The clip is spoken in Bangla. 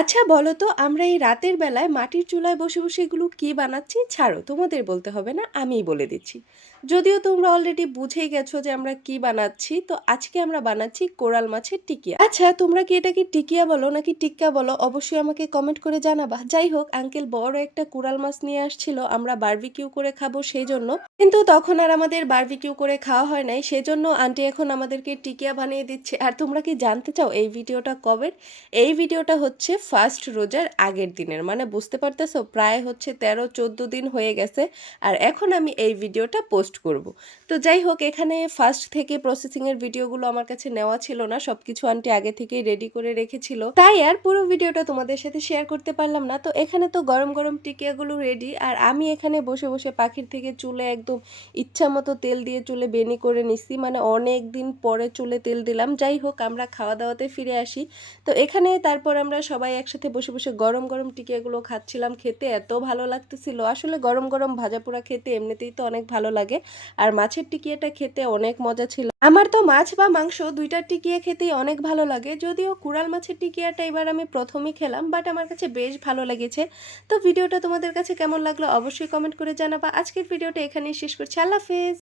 আচ্ছা বলো তো আমরা এই রাতের বেলায় মাটির চুলায় বসে বসে এগুলো কি বানাচ্ছি? ছাড়ো, তোমাদের বলতে হবে না, আমিই বলে দিচ্ছি। যদিও তোমরা অলরেডি বুঝেই গেছো যে আমরা কি বানাচ্ছি, তো আজকে আমরা বানাচ্ছি কোরাল মাছের টিকিয়া। আচ্ছা তোমরা কি এটাকে টিকিয়া বলো নাকি টিক্কা বলো, অবশ্যই আমাকে কমেন্ট করে জানাবা। যাই হোক, আঙ্কেল বড় একটা কোরাল মাছ নিয়ে আসছিল, আমরা বারবিকিউ করে খাবো সেই জন্য। কিন্তু তখন আর আমাদের বারবিকিউ করে খাওয়া হয় নাই, সেজন্য আন্টি এখন আমাদেরকে টিকিয়া বানিয়ে দিচ্ছে। আর তোমরা কি জানতে চাও এই ভিডিওটা কবে? এই ভিডিওটা হচ্ছে ফার্স্ট রোজার আগের দিনের, মানে বুঝতে পারতেছো, প্রায় হচ্ছে 13-14 দিন হয়ে গেছে। আর এখন আমি এই ভিডিওটা পোস্ট করব। তো যাই হোক, এখানে ফার্স্ট থেকে প্রসেসিংয়ের ভিডিওগুলো আমার কাছে নেওয়া ছিল না, সব কিছু আন্টি আগে থেকেই রেডি করে রেখেছিল, তাই আর পুরো ভিডিওটা তোমাদের সাথে শেয়ার করতে পারলাম না। তো এখানে তো গরম গরম টিকিয়াগুলো রেডি, আর আমি এখানে বসে বসে পাখির থেকে চুলে একদম ইচ্ছা মতো তেল দিয়ে চুলে বেনি করে নিছি, মানে অনেক দিন পরে চুলে তেল দিলাম। যাই হোক, আমরা খাওয়া দাওয়াতে ফিরে আসি। তো এখানে তারপর আমরা সবাই একসাথে বসে বসে গরম গরম টিকিয়াগুলো খাচ্ছিলাম, খেতে এত ভালো লাগতেছিল। আসলে গরম গরম ভাজা পোড়া খেতে এমনিতেই তো অনেক ভালো লাগে, আর মাছের টিকিয়াটা খেতে অনেক মজা ছিল। আমার তো মাছ বা মাংস দুইটার টিকিয়া খেতেই অনেক ভালো লাগে, যদিও কুড়াল মাছের টিকিয়াটা এবার আমি প্রথমই খেলাম, বাট আমার কাছে বেশ ভালো লেগেছে। তো ভিডিওটা তোমাদের কাছে কেমন লাগলো অবশ্যই কমেন্ট করে জানাবা। আজকের ভিডিওটা এখানেই শেষ করছি। আল্লাহ হাফেজ।